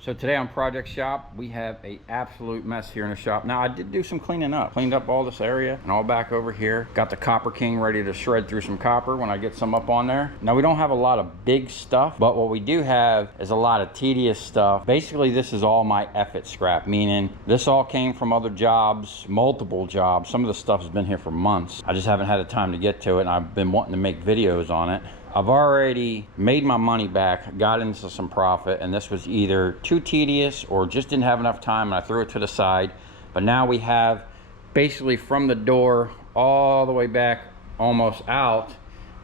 So today on Project Shop, we have an absolute mess here in the shop. Now I did do some cleaning up. Cleaned up all this area and all back over here. Got the Copper King ready to shred through some copper when I get some up on there. Now we don't have a lot of big stuff, but what we do have is a lot of tedious stuff. Basically this is all my effort scrap, meaning this all came from other jobs, multiple jobs. Some of the stuff has been here for months. I just haven't had the time to get to it, and I've been wanting to make videos on it. I've already made my money back, got into some profit, and this was either too tedious or just didn't have enough time and I threw it to the side. But now we have basically from the door all the way back almost out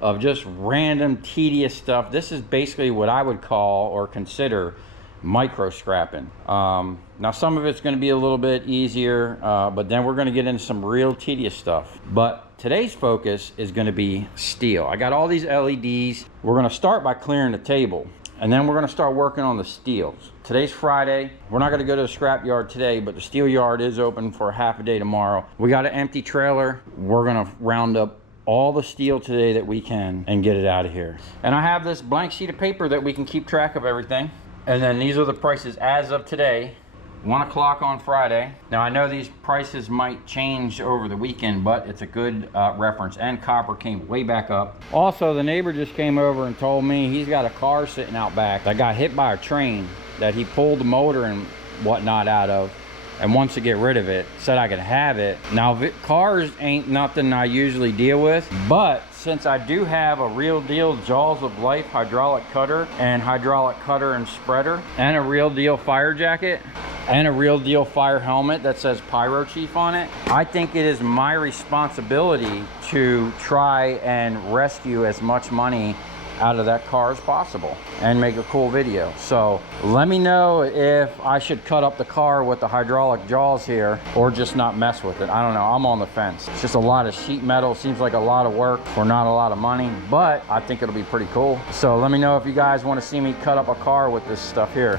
of just random tedious stuff. This is basically what I would call or consider micro scrapping. Now some of it's going to be a little bit easier, but then we're going to get into some real tedious stuff. But today's focus is going to be steel. I got all these LEDs. We're going to start by clearing the table, and then we're going to start working on the steels. Today's Friday. We're not going to go to the scrap yard today, but the steel yard is open for half a day tomorrow. We got an empty trailer. We're going to round up all the steel today that we can and get it out of here. And I have this blank sheet of paper that we can keep track of everything. And then these are the prices as of today, 1 o'clock on Friday. Now I know these prices might change over the weekend, but it's a good reference. And copper came way back up. Also, the neighbor just came over and told me he's got a car sitting out back that got hit by a train that he pulled the motor and whatnot out of, and wants to get rid of it. Said I could have it. Now cars ain't nothing I usually deal with, but since I do have a real deal Jaws of Life hydraulic cutter and spreader, and a real deal fire jacket, and a real deal fire helmet that says Pyro Chief on it, I think it is my responsibility to try and rescue as much money out of that car as possible and make a cool video. So let me know if I should cut up the car with the hydraulic jaws here or just not mess with it. I don't know, I'm on the fence. It's just a lot of sheet metal. Seems like a lot of work for not a lot of money, but I think it'll be pretty cool. So let me know if you guys want to see me cut up a car with this stuff here.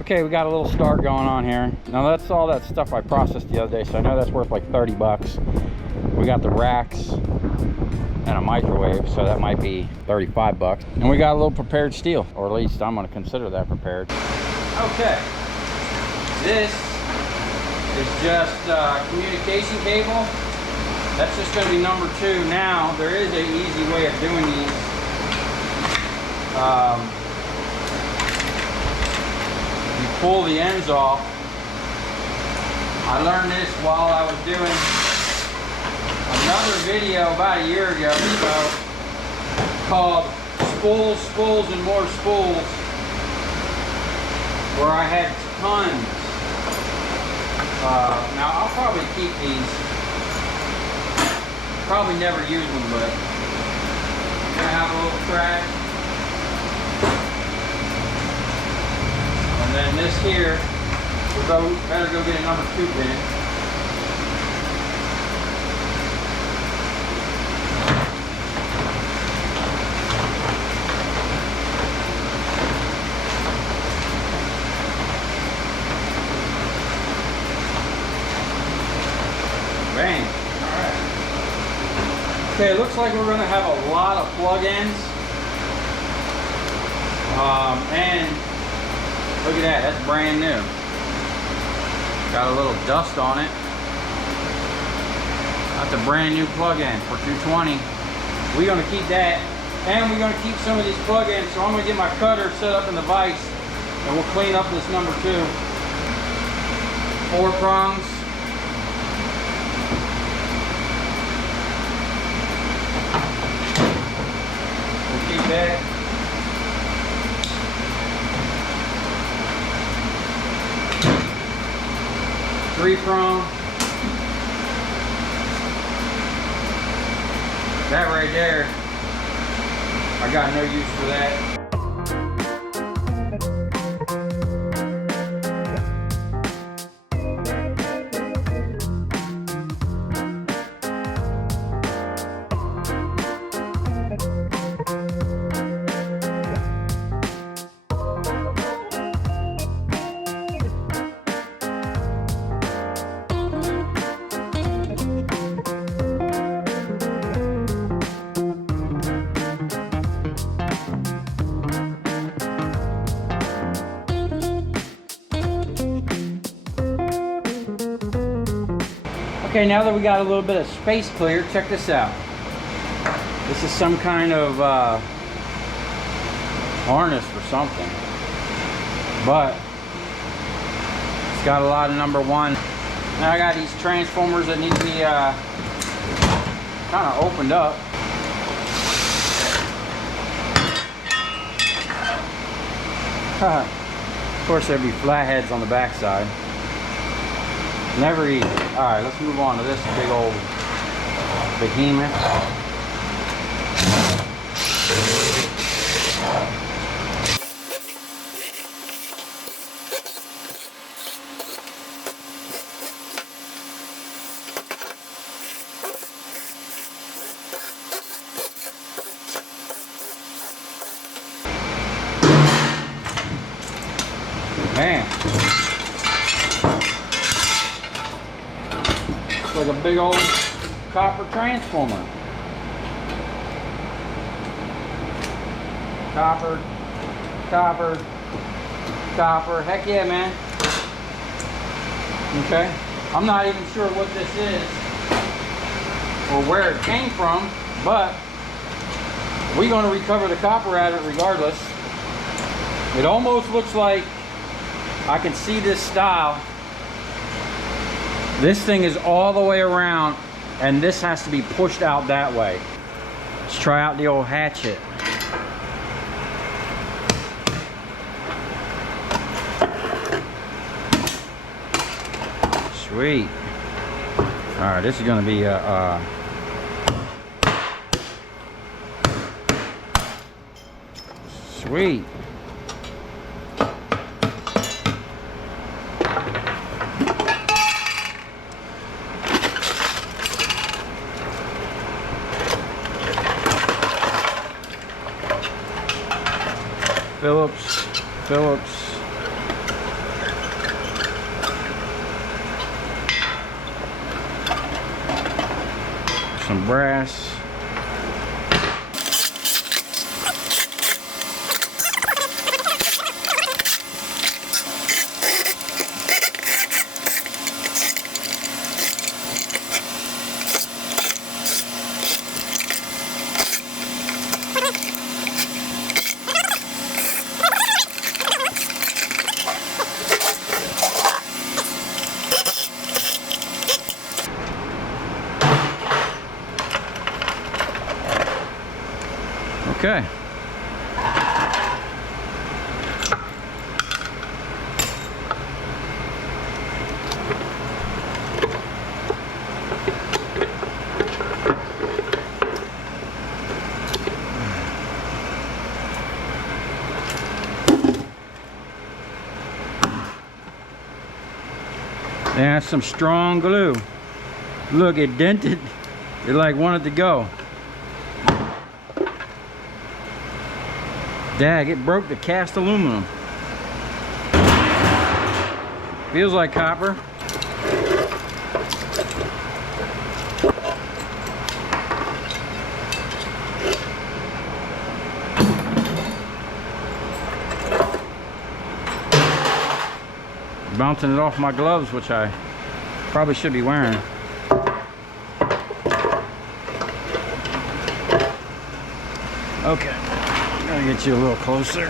Okay, we got a little start going on here. Now that's all that stuff I processed the other day, so I know that's worth like 30 bucks. We got the racks and a microwave, so that might be 35 bucks. And we got a little prepared steel, or at least I'm gonna consider that prepared. Okay, this is just communication cable. That's just gonna be number 2. Now, there is an easy way of doing these. You pull the ends off. I learned this while I was doing another video about a year ago called Spools, Spools, and More Spools, where I had tons. Now I'll probably keep these. Probably never use them, but I'm gonna have a little trash. And then this here, we better go get a number 2 pin. Bang. Alright. Okay, it looks like we're going to have a lot of plug-ins. And look at that, that's brand new. Got a little dust on it. That's a brand new plug-in for 220. We're gonna keep that, and we're gonna keep some of these plug-ins, so I'm gonna get my cutter set up in the vise, and we'll clean up this number 2. 4 prongs. We'll keep that. Three prong. That right there, I got no use for that. Okay, now that we got a little bit of space clear, check this out. This is some kind of harness for something, but it's got a lot of number 1. Now I got these transformers that need to be kind of opened up. Of course there'd be flatheads on the backside. Never easy. Alright, let's move on to this big old behemoth. Man, it's like a big old copper transformer. Copper, copper, copper. Heck yeah, man. Okay, I'm not even sure what this is or where it came from, but we're going to recover the copper out of it regardless. It almost looks like I can see this style. This thing is all the way around, and this has to be pushed out that way. Let's try out the old hatchet. Sweet. All right, this is going to be a sweet. Phillips. Some brass. Okay. That's some strong glue. Look, it dented. It like wanted to go. Dag, it broke the cast aluminum. Feels like copper. Bouncing it off my gloves, which I probably should be wearing. Okay. Gotta get you a little closer.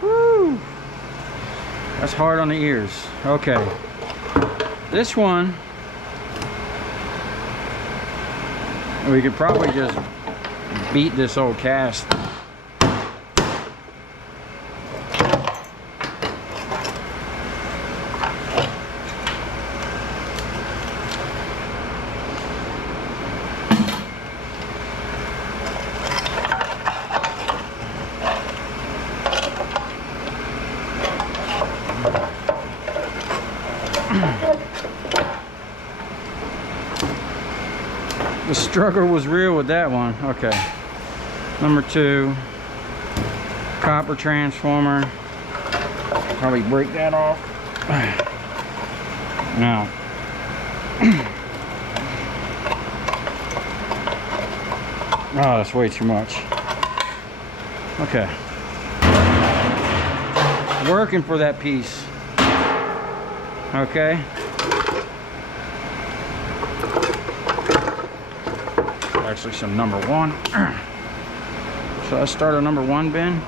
Woo! That's hard on the ears. Okay. This one, we could probably just beat this old cast. The struggle was real with that one. Okay. Number 2, copper transformer. Probably break that off. Now, Oh, that's way too much. Okay. Working for that piece. Okay. Actually some number 1. So let's start a number 1 bin.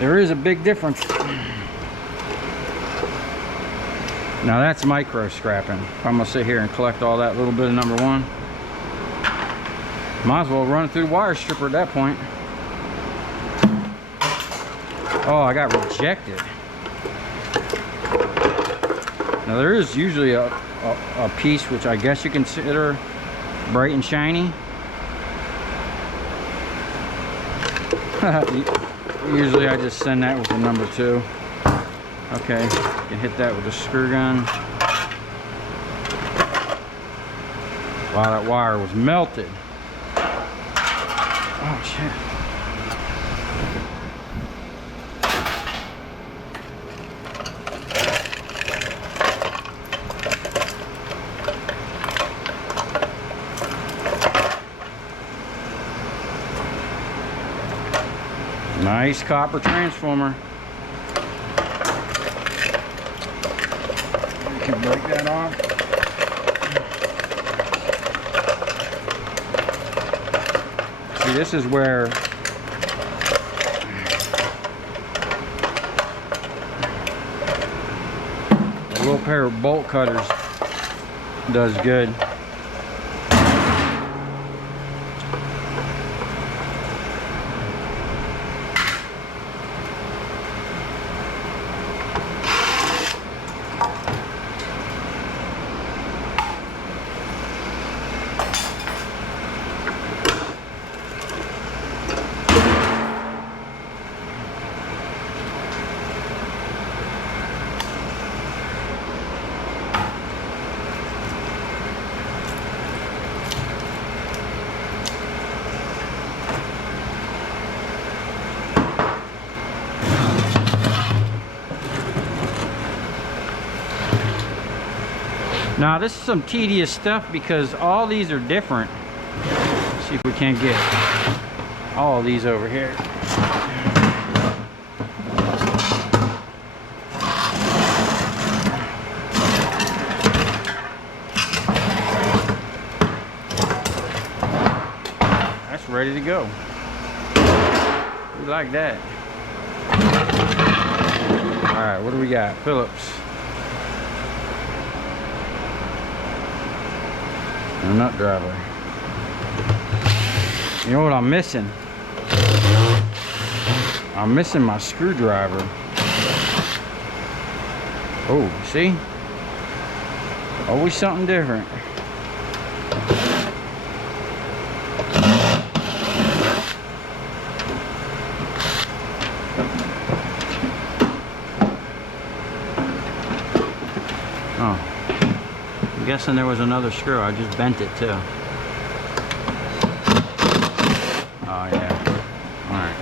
There is a big difference. Now that's micro scrapping. If I'm gonna sit here and collect all that little bit of number 1, might as well run it through the wire stripper at that point. Oh, I got rejected. Now there is usually a piece which I guess you consider bright and shiny. Usually I just send that with the number 2. Okay, you can hit that with a screw gun. Wow, that wire was melted. Oh shit. Nice copper transformer. You can break that off. See, this is where a little pair of bolt cutters does good. Now this is some tedious stuff because all these are different. Let's see if we can't get all of these over here. That's ready to go. We like that. All right, what do we got? Phillips. A nut driver. You know what I'm missing? I'm missing my screwdriver. Oh, see? Always something different. Oh. I'm guessing there was another screw. I just bent it too. Oh yeah. All right.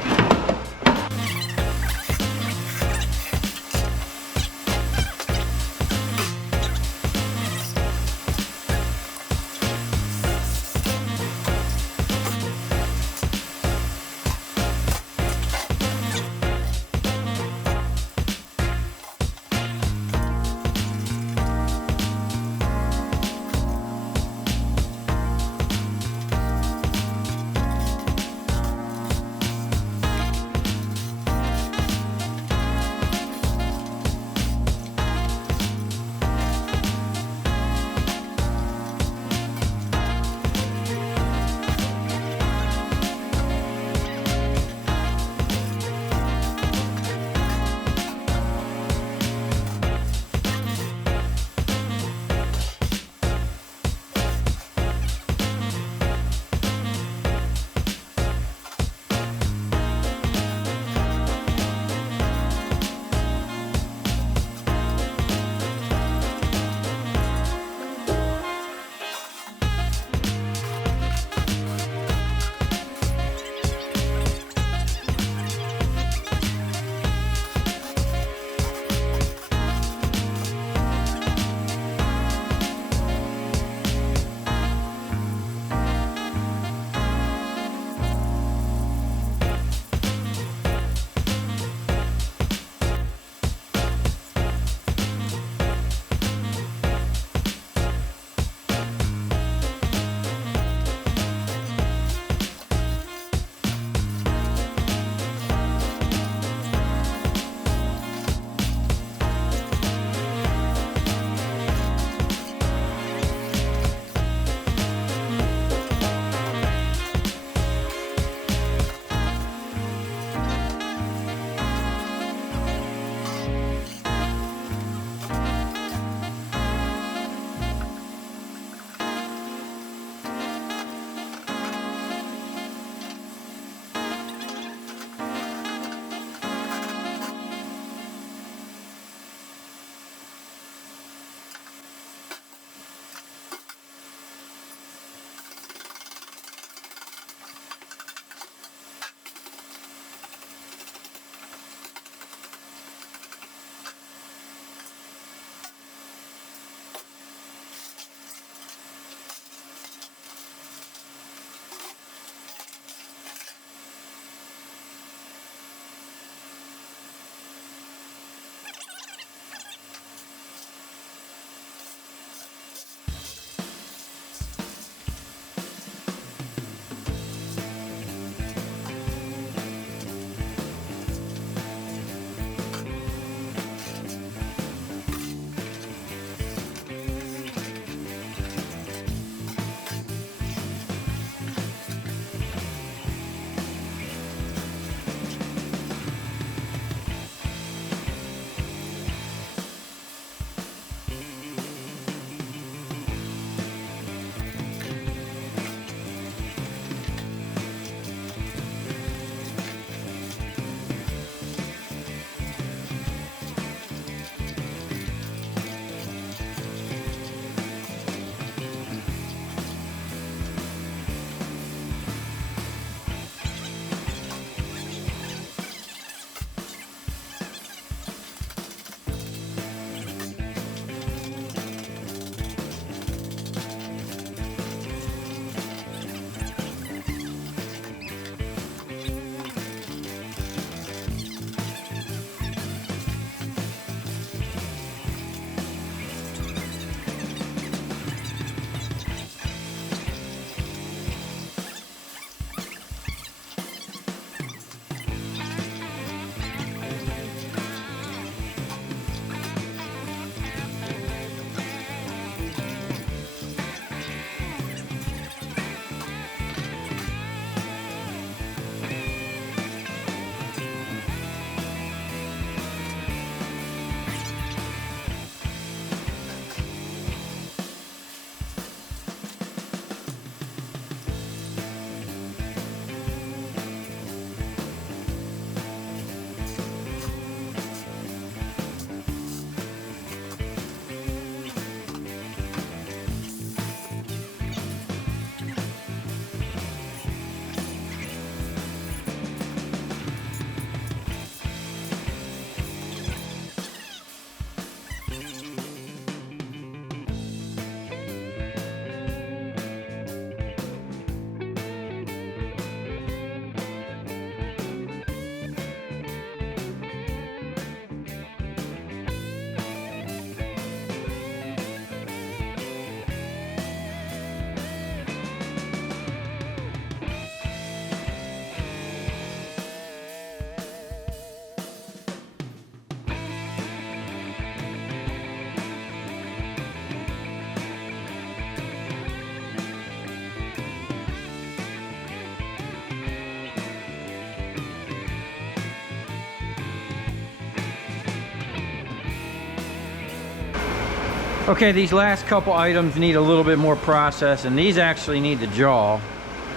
Okay, these last couple items need a little bit more process, and these actually need the jaw.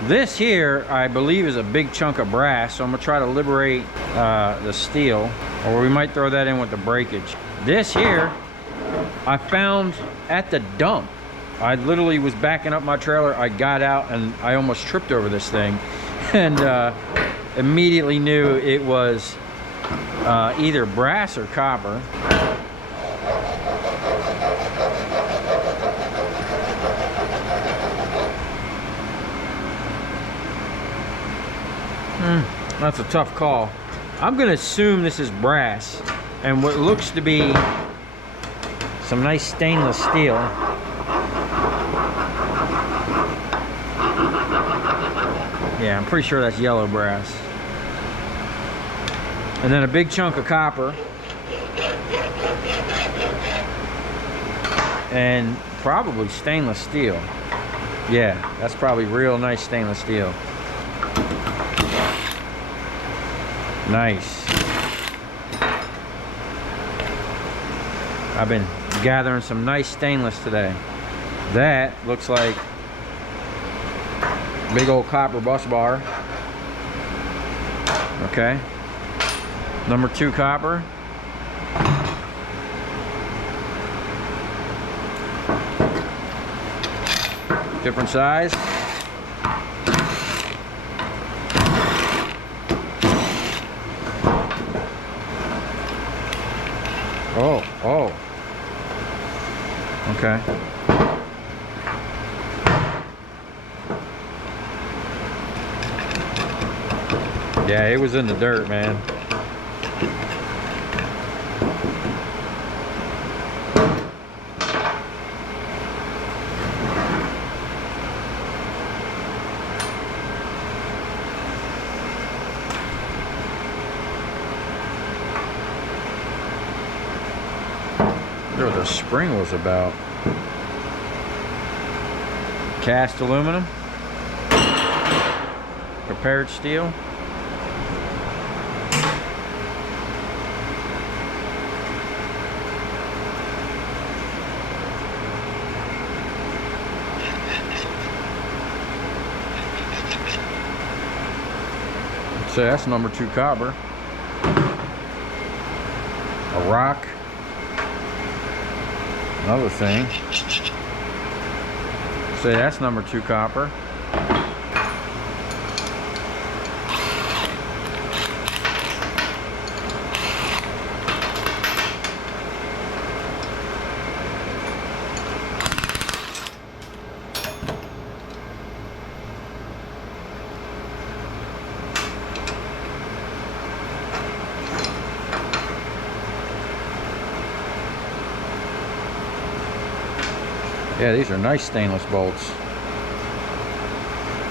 This here, I believe, is a big chunk of brass, so I'm gonna try to liberate the steel, or we might throw that in with the breakage. This here, I found at the dump. I literally was backing up my trailer, I got out, and I almost tripped over this thing, and immediately knew it was either brass or copper. That's a tough call. I'm gonna assume this is brass and what looks to be some nice stainless steel. Yeah, I'm pretty sure that's yellow brass. And then a big chunk of copper. And probably stainless steel. Yeah, that's probably real nice stainless steel. Nice. I've been gathering some nice stainless today. That looks like big old copper bus bar. Okay. Number 2 copper. Different size. Oh. Okay. Yeah, it was in the dirt, man. What the spring was about. Cast aluminum. Prepared steel. So that's number 2 copper. A rock. Another thing. Say that's number 2 copper. Yeah, these are nice stainless bolts.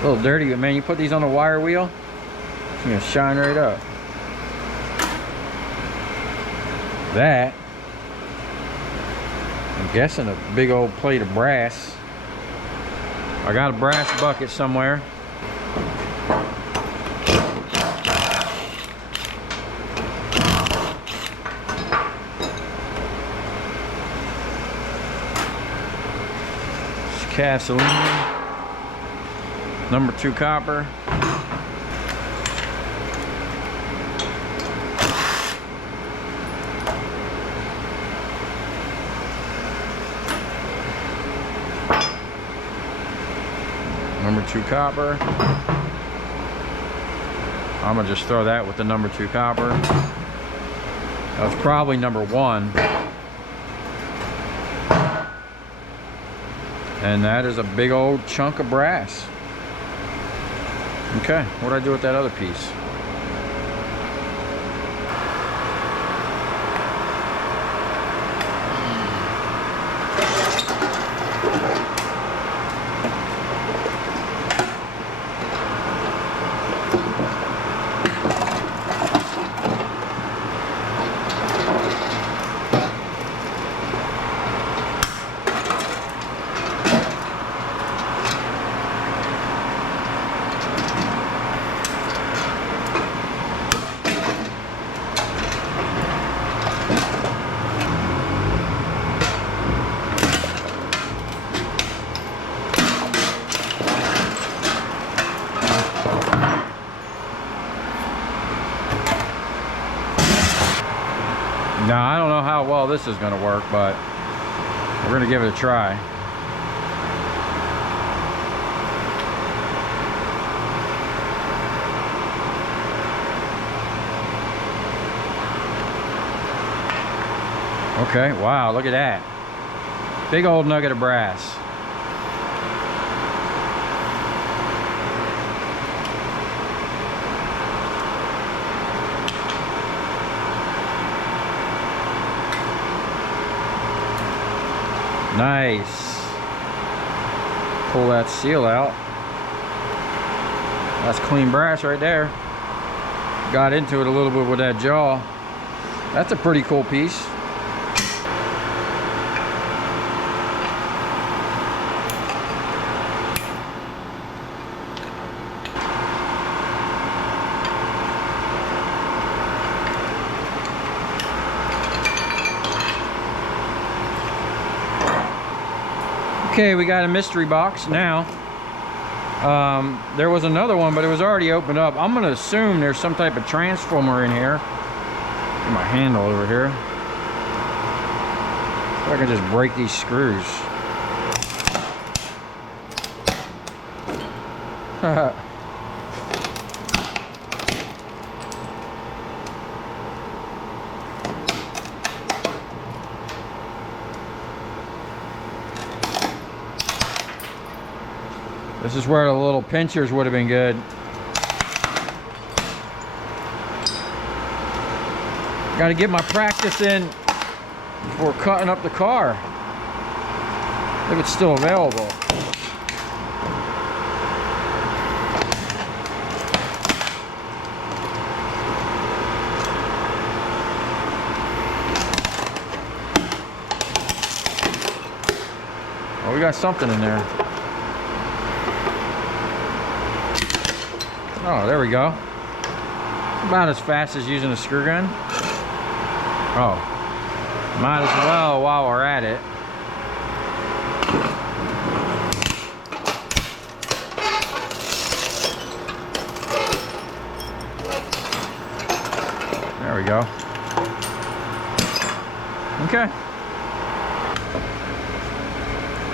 A little dirty, but man, you put these on a wire wheel, it's gonna shine right up. That, I'm guessing a big old plate of brass. I got a brass bucket somewhere. Cast aluminum, number 2 copper, number 2 copper. I'm gonna just throw that with the number 2 copper. That's probably number 1. And that is a big old chunk of brass. Okay, what do I do with that other piece? Now, I don't know how well this is gonna work, but we're gonna give it a try. Okay, wow, look at that. Big old nugget of brass. Nice. Pull that seal out. That's clean brass right there. Got into it a little bit with that jaw. That's a pretty cool piece. Okay, we got a mystery box now. There was another one, but it was already opened up. I'm gonna assume there's some type of transformer in here. Get my handle over here. So I can just break these screws. This is where the little pinchers would have been good. Got to get my practice in before cutting up the car, if it's still available. Oh, we got something in there. Oh, there we go. About as fast as using a screw gun. Oh, might as well while we're at it. There we go. Okay.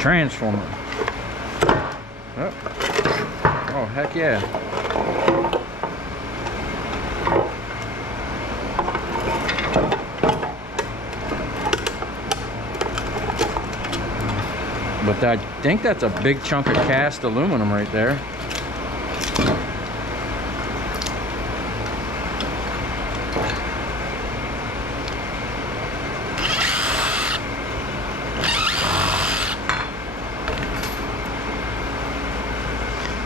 Transformer. Oh, heck yeah. But I think that's a big chunk of cast aluminum right there.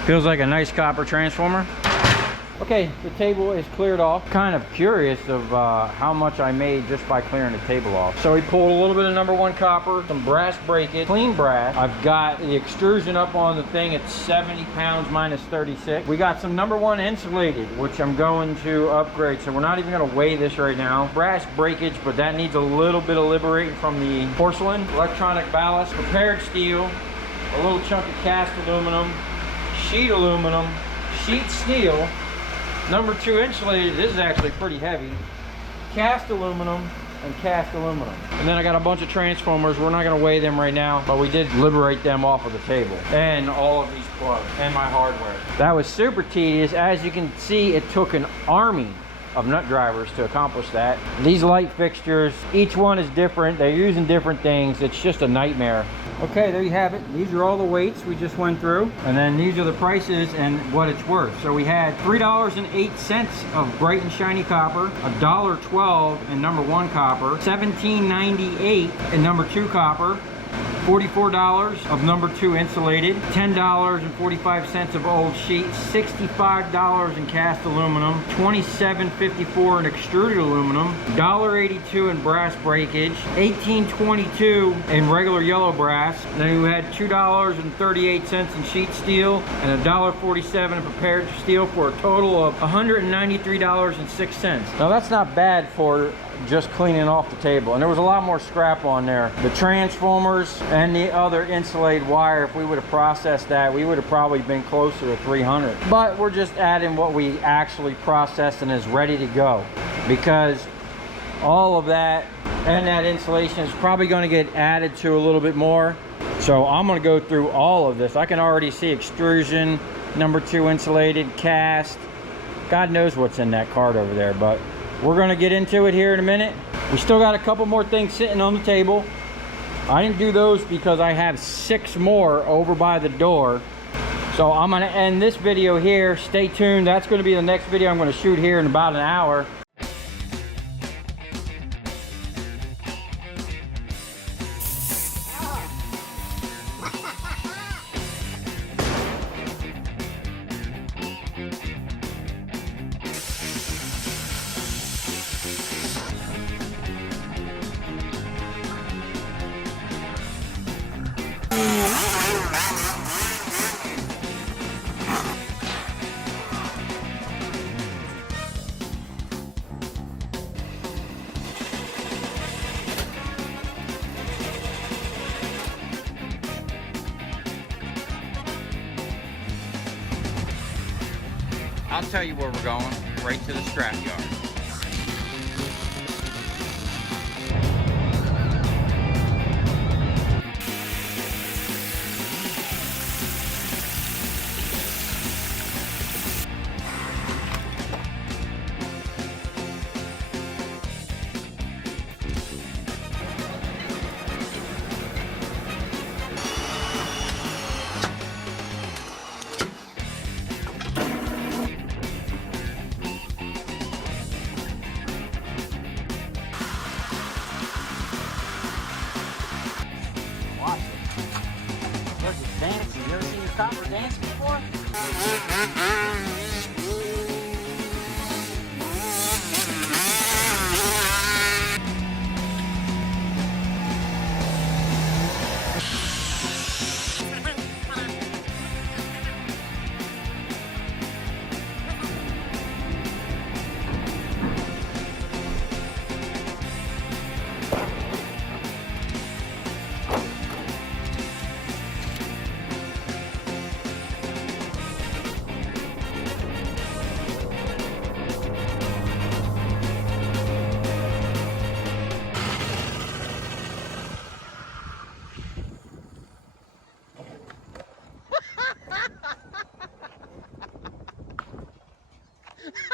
Feels like a nice copper transformer. Okay, the table is cleared off. Kind of curious of how much I made just by clearing the table off. So we pulled a little bit of #1 copper, some brass breakage, clean brass. I've got the extrusion up on the thing at 70 pounds minus 36. We got some #1 insulated, which I'm going to upgrade. So we're not even gonna weigh this right now. Brass breakage, but that needs a little bit of liberating from the porcelain. Electronic ballast, prepared steel, a little chunk of cast aluminum, sheet aluminum, sheet steel, #2 insulated. This is actually pretty heavy. Cast aluminum and cast aluminum. And then I got a bunch of transformers. We're not going to weigh them right now, but we did liberate them off of the table. And all of these plugs and my hardware. That was super tedious. As you can see, it took an army of nut drivers to accomplish that. These light fixtures, each one is different. They're using different things. It's just a nightmare. Okay, there you have it. These are all the weights we just went through. And then these are the prices and what it's worth. So we had $3.08 of bright and shiny copper, $1.12 in #1 copper, $17.98 in #2 copper, $44 of #2 insulated, $10.45 of old sheet, $65 in cast aluminum, $27.54 in extruded aluminum, $1.82 in brass breakage, $18.22 in regular yellow brass. Then we had $2.38 in sheet steel and $1.47 in prepared steel for a total of $193.06. Now that's not bad for just cleaning off the table, and there was a lot more scrap on there. The transformers and the other insulated wire, if we would have processed that, we would have probably been closer to 300. But we're just adding what we actually processed and is ready to go, because all of that, and that insulation is probably going to get added to a little bit more. So I'm going to go through all of this. I can already see extrusion, number 2 insulated, cast. God knows what's in that cart over there, but we're going to get into it here in a minute. We still got a couple more things sitting on the table. I didn't do those because I have 6 more over by the door. So I'm going to end this video here. Stay tuned. That's going to be the next video I'm going to shoot here in about an hour. I'll tell you where we're going, right to the scrap yard. Dancing. You ever seen your copper dance before?